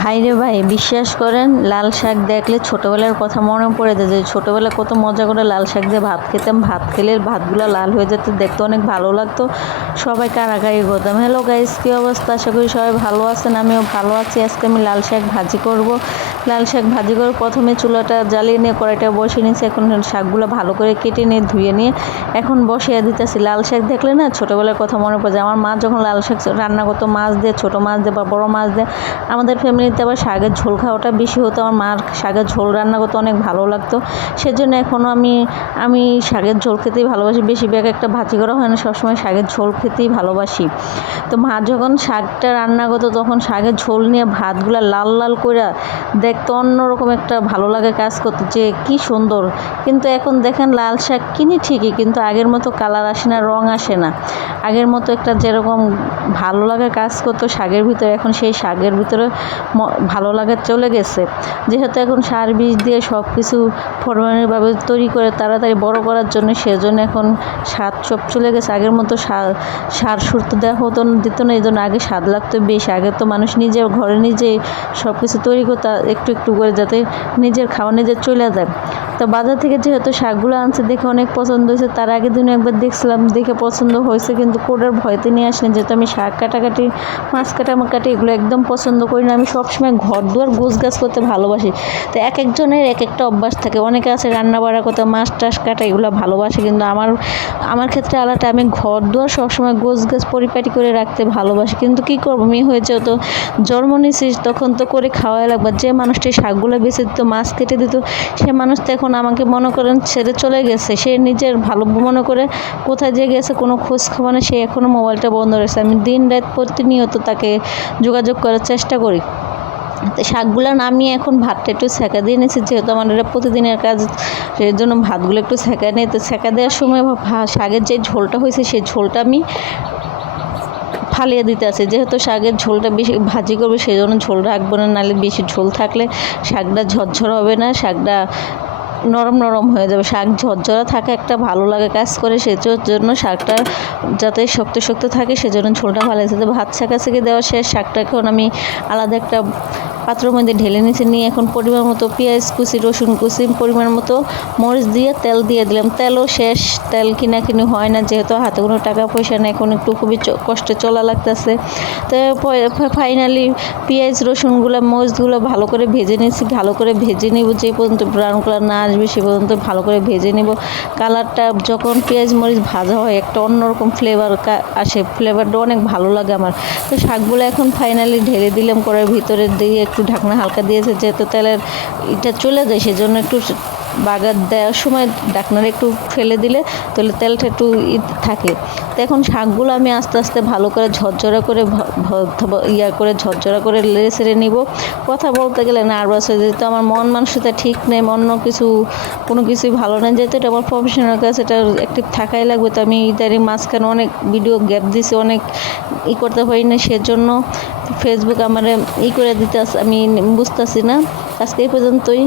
ভাইরে ভাই, বিশ্বাস করেন লাল শাক দেখলে ছোটোবেলার কথা মনে পড়ে যায় যে ছোটোবেলায় কত মজা করে লাল শাক দিয়ে ভাত খেতাম। ভাত খেলে ভাতগুলো লাল হয়ে যেত, দেখতে অনেক ভালো লাগতো। সবাই কারাকারি করতাম। হ্যালো গাইস, কী অবস্থা? আশা করি সবাই ভালো আছেন, আমিও ভালো আছি। আজকে আমি লাল শাক ভাজি করব। লাল শাক ভাজি করে প্রথমে চুলাটা জ্বালিয়ে নিয়ে কড়াইটা বসিয়ে নিয়েছি। এখন শাকগুলো ভালো করে কেটে নিয়ে ধুয়ে নিয়ে এখন বসিয়ে দিতেছি। লাল শাক দেখলে না ছোটোবেলার কথা মনে পড়ে যায়। আমার মা যখন লাল শাক রান্না করতো, মাছ দিয়ে, ছোটো মাছ দিয়ে বা বড়ো মাছ দিয়ে, আমাদের ফ্যামিলিতে আবার শাকের ঝোল খাওয়াটা বেশি হতো। আমার মার শাকের ঝোল রান্না করতে অনেক ভালো লাগতো। সেজন্য এখনও আমি শাকের ঝোল খেতেই ভালোবাসি। বেশিরভাগ একটা ভাজি করা হয় না, সবসময় শাকের ঝোল খেতেই ভালোবাসি। তো মা যখন শাকটা রান্না করতো তখন শাকের ঝোল নিয়ে ভাতগুলো লাল লাল করে দেখতে অন্যরকম একটা ভালো লাগে কাজ করতো, যে কি সুন্দর। কিন্তু এখন দেখেন লাল শাক কিনি ঠিকই, কিন্তু আগের মতো কালার আসে না, রং আসে না। আগের মতো একটা যেরকম ভালো লাগে কাজ করতো শাকের ভিতরে, এখন সেই শাকের ভিতরে ভালো লাগা চলে গেছে। যেহেতু এখন সার বীজ দিয়ে সব কিছু ফরমালিনভাবে তৈরি করে তাড়াতাড়ি বড় করার জন্য, সেজন্য এখন স্বাদ সব চলে গেছে। আগের মতো সার সুর তো দেওয়া হতো দিত না, এই জন্য আগে স্বাদ লাগতো বেশি। আগে তো মানুষ নিজের ঘরে নিজেই সব কিছু তৈরি করতে একটু একটু করে, যাতে নিজের খাওয়া নিজের চলে যায়। তো বাজার থেকে যেহেতু শাকগুলো আনছে দেখে অনেক পছন্দ হয়েছে। তার আগের দিনে একবার দেখছিলাম, দেখে পছন্দ হয়েছে, কিন্তু কোটার ভয়তে নিয়ে আসেনি। যেহেতু আমি শাক কাটাকাটি, মাছ কাটাকাটি এগুলো একদম পছন্দ করি না। আমি সবসময় ঘর দুয়ার গোছগাছ করতে ভালোবাসি। তো এক একজনের এক একটা অভ্যাস থাকে। অনেকে আছে রান্না বাড়া করতে, মাছ টাছ কাটা এগুলো ভালোবাসে, কিন্তু আমার ক্ষেত্রে আলাদা। আমি ঘর দুয়ার সবসময় গোছগাছ পরিপাটি করে রাখতে ভালোবাসি। কিন্তু কী করবো, মেয়ে হয়েছে তো, জন্ম নিয়েছিস তখন তো করে খাওয়াই লাগবে। যে মানুষটি শাকগুলো বেছে দিত, মাছ কেটে দিত, সে মানুষটা এখন আমাকে মনে করেন ছেড়ে চলে গেছে। সে নিজের ভালো মনে করে কোথায় যে গেছে কোনো খোঁজ খবর নেই। সে এখনও মোবাইলটা বন্ধ রয়েছে। আমি দিন রাত প্রতিনিয়ত তাকে যোগাযোগ করার চেষ্টা করি। তো শাকগুলো নামিয়ে এখন ভাতটা একটু সেঁকা দিয়ে নিয়েছি, যেহেতু আমার এটা প্রতিদিনের কাজ, সেই জন্য ভাতগুলো একটু সেঁকা নিয়ে, তো সেঁকা দেওয়ার সময় শাকের যে ঝোলটা হয়েছে সেই ঝোলটা আমি ফালিয়ে দিতে আছে। যেহেতু শাকের ঝোলটা বেশি ভাজি করবে, সেই জন্য ঝোল রাখবো না, নাহলে বেশি ঝোল থাকলে শাকটা ঝরঝর হবে না, শাকটা নরম নরম হয়ে যাবে। শাক ঝরঝরা থাকে একটা ভালো লাগে কাজ করে, জন্য শাকটা যাতে শক্ত শক্ত থাকে সেজন্য ঝোলটা ভালো আছে। তো ভাত সেঁকে দেওয়া শেষ, শাকটা এখন আমি আলাদা একটা পাত্রের মধ্যে ঢেলে নিয়ে এখন পরিমাণ মতো পেঁয়াজ কুচি, রসুন কুচি, পরিমাণ মতো মরিচ দিয়ে তেল দিয়ে দিলাম। তেলও শেষ, তেল কিনি হয় না, যেহেতু হাতে কোনো টাকা পয়সা নেই, এখন একটু খুবই কষ্টে চলা লাগতেছে। তো ফাইনালি পেঁয়াজ রসুনগুলো মরিচগুলো ভালো করে ভেজে নিয়েছি। ভালো করে ভেজে নিব, যে পর্যন্ত ব্রাউন কালার না আসবে সে পর্যন্ত ভালো করে ভেজে নিব। কালারটা যখন পেঁয়াজ মরিচ ভাজা হয় একটা অন্যরকম ফ্লেভার আসে, ফ্লেভারটা অনেক ভালো লাগে আমার। তো শাকগুলো এখন ফাইনালি ঢেলে দিলাম কড়াইয়ের ভিতরে দিয়ে, একটু ঢাকনা হালকা দিয়েছে, যেহেতু তেলের এটা চলে যায় সেজন্য একটু বাগার দেওয়ার সময় ঢাকনাটা একটু ফেলে দিলে তাহলে তেলটা একটু থাকে। তো এখন শাকগুলো আমি আস্তে আস্তে ভালো করে ঝরঝরা করে ঝরঝরা করে লেড়ে ছেড়ে নিব। কথা বলতে গেলে নার্ভাস হয়ে যেহেতু আমার মন মানসিকতা ঠিক নেই, কোনো কিছুই ভালো নেই, যেহেতু এটা আমার প্রফেশনাল কাজ, এটা অ্যাক্টিভ থাকাই লাগবে। তো আমি ইদারিং মাঝখানে অনেক ভিডিও গ্যাপ দিছি, অনেক করতে পারি না, সেজন্য ফেসবুক আমার করে দিতে আমি বুঝতেছি না। আজকে এই পর্যন্তই।